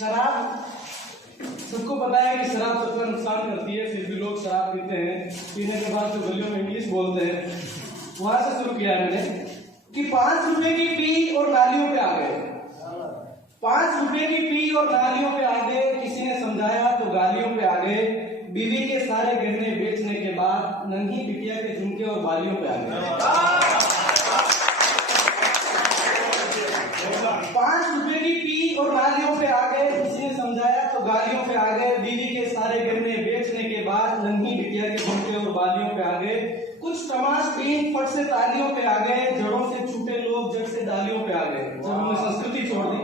शराब, सबको पता है कि शराब सबका नुकसान करती है, फिर भी लोग शराब पीते हैं। पीने के बाद जो गलियों में इंग्लिश बोलते हैं, वहां से शुरू किया मैंने कि 5 रुपए की पी और नालियों पे आ गए। 5 रुपए की पी और नालियों पे आ गए, किसी ने समझाया तो गालियों पे आ गए। बीवी के सारे गहने बेचने के बाद नन्ही बिटिया के झुमके और बालियों पे आ गए। 5 रुपए की पी और नालियों पे आ गए, किसी ने समझाया तो गालियों पे आ गए। बीवी के सारे गहने बेचने के बाद नन्ही बिटिया के झुमके और बालियों पे आ गए। कुछ तमाशबीन फट से तालियों पे आ गए, जड़ों से छूटे लोग जड़ से डालियों पे आ गए। जब हमने संस्कृति छोड़ दी,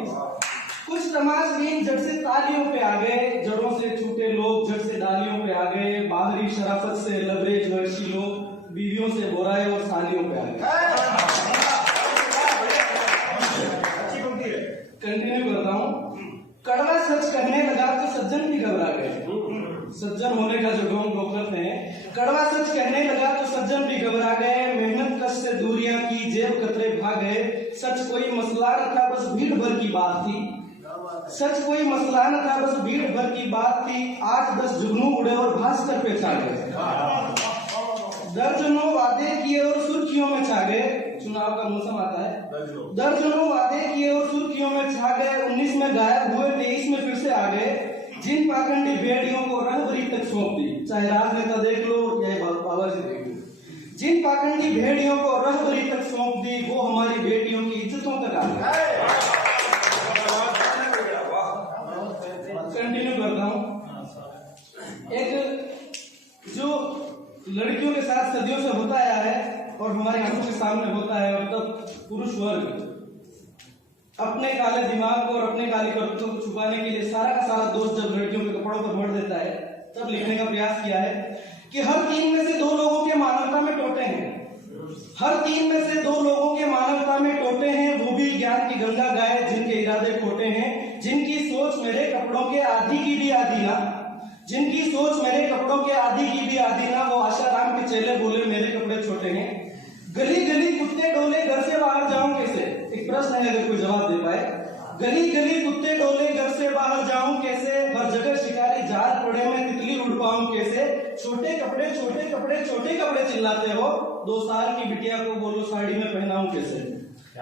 कुछ तमाशबीन जड़ से तालियों पे आ गए, जड़ों से छूटे लोग जड़ से डालियों पे आ गए। बाहरी शराफत से लबरेज वैशी लोग बीवियों से बोराए और सालियों पे आ गए। कंटिन्यू करता हूँ। कड़वा सच कहने लगा तो सज्जन भी घबरा गए। सज्जन होने का जो ढोंग लोग करते हैं, कड़वा सच कहने लगा तो सज्जन भी घबरा गए। मेहनत कश से दूरियां की, जेब कतरे भाग गए। सच कोई मसला न था, बस भीड़ भर की बात थी। सच कोई मसला न था, बस भीड़ भर की बात थी। 8-10 जुगनू उड़े और भास्कर पे छा गए। दर्जनों वादे किए और सुर्खियों में छा गए। चुनाव का मौसम आता है, दर्जनों वादे किए और सुर्खियों में छा गए। 19 में गायब हुए, 23 में फिर से आ गए। जिन पाखंडी भेड़ियों को रहबरी तक सौंप दी, चाहे राजनेता देख लो या बाबा जी देख लो, जिन पाखंडी भेड़ियों को रहबरी तक सौंप दी, वो हमारी बेटियों की इज्जतों तक आ गए। कंटिन्यू करता हूँ। एक जो लड़कियों के साथ सदियों से होता आया है और हमारे आंखों के सामने होता है, और तब पुरुष वर्ग अपने काले दिमाग को और अपने काली करतूतों को छुपाने के लिए सारा का सारा दोष जब लड़कियों के कपड़ों पर मढ़ देता है, तब लिखने का प्रयास किया है कि हर 3 में से 2 लोगों के मानवता में टोटे हैं। हर 3 में से 2 लोगों के मानवता में टोटे हैं, वो भी ज्ञान की गंगा गाय जिनके इरादे खोटे हैं। जिनकी सोच मेरे कपड़ों के आधी की भी आधी ना, जिनकी सोच मेरे कपड़ों के आधी की भी आधी ना, वो आशाराम के चेले बोले मेरे कपड़े छोटे हैं। गली गली कुत्ते डोले, घर से बाहर जाऊं कैसे? एक प्रश्न है, अगर कोई जवाब दे पाए। गली गली कुत्ते डोले, घर से बाहर जाऊं कैसे? हर जगह शिकारी जाल पड़े, मैं तितली उड़ पाऊं कैसे? छोटे कपड़े छोटे कपड़े छोटे कपड़े चिल्लाते हो, 2 साल की बिटिया को बोलो साड़ी में पहनाऊं कैसे?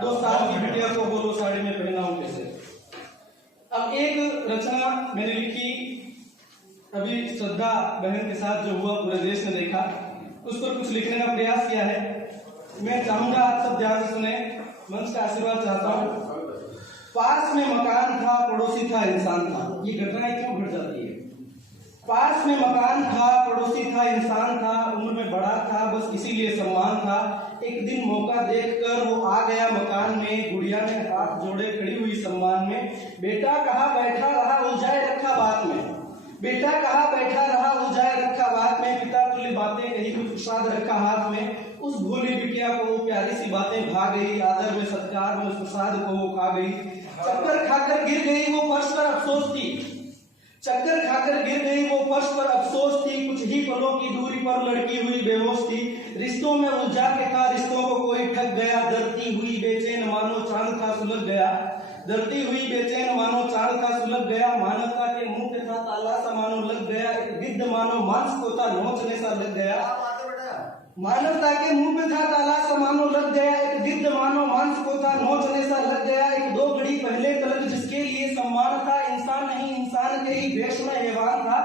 2 साल की बिटिया को बोलो साड़ी में पहनाऊं कैसे? अब एक रचना मैंने लिखी, अभी श्रद्धा बहन के साथ जो हुआ पूरे देश ने देखा, उस पर कुछ लिखने का प्रयास किया है। मैं चाहूंगा आप सब ध्यान से सुने, मंच का आशीर्वाद चाहता हूँ। पास में मकान था, पड़ोसी था, इंसान था। ये घटनाएं क्यों घट जाती है? पास में मकान था, पड़ोसी था, इंसान था, उम्र में बड़ा था, बस इसीलिए सम्मान था। एक दिन मौका देखकर वो आ गया मकान में, गुड़िया ने हाथ जोड़े खड़ी हुई सम्मान में। बेटा कहाँ बैठा रहा, उलझाए रखा बात में। बेटा कहाँ बैठा रहा, उलझाए रखा बात में। पिता तुल्य बातें कही, कुछ प्रसाद रखा हाथ में। उस भोली बिटिया को वो प्यारी सी बातें भा गई, आदर में सत्कार में उस प्रसाद को वो खा गई। चक्कर खाकर गिर गई वो फर्श पर, अफसोस थी। चक्कर खाकर गिर गई वो फर्श पर, अफसोस थी। कुछ ही पलों की दूरी पर लड़की हुई बेहोश थी। रिश्तों में उलझा के था, रिश्तों को कोई ठग गया। डरती हुई बेचैन मानो चांद था सुलग गया। डरती हुई बेचैन मानो चांद था सुलग गया। मानवता के मुंह पे था ताला सा मानो लग गया। एक गिद्ध मानो मांस को था नोचने सा लग गया। मानवता के मुंह पे था ताला सा मानो लग गया। एक गिद्ध मानो मांस को था नोचने सा लग गया। 1-2 घड़ी पहले तलक जिसके लिए सम्मान था, इंसान नहीं इंसान के ही भेष में हैवान था।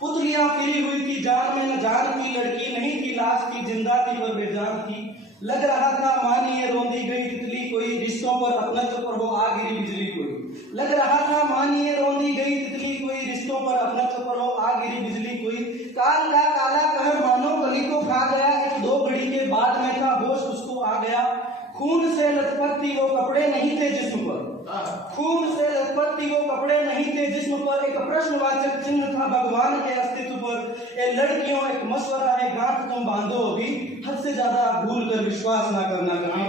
पुतलियां फिरी हुई थी जान में न जान थी, लड़की नहीं थी लाश थी, जिंदा थी पर बेजान थी। लग रहा था मानिए रोंदी गई तितली कोई, रिश्तों पर अपनत्व पर वो आ गिरी बिजली कोई। लग रहा था मानिए रोंदी गई तितली कोई, रिश्तों पर अपनत्व पर वो आ गिरी बिजली कोई। काल का काला कहर मानो गली को खा गया। 1-2 घड़ी के बाद में था होश उसको आ गया। खून से लथपथ थी वो कपड़े नहीं थे जिस्म पर, खून से लथपथ थी वो कपड़े नहीं थे जिस्म पर। एक प्रश्नवाचक चिन्ह था भगवान के अस्तित्व पर। ए लड़कियों एक मशवरा है, गांठ तुम बांधो अभी, हद से ज्यादा भूल कर विश्वास ना करना कभी।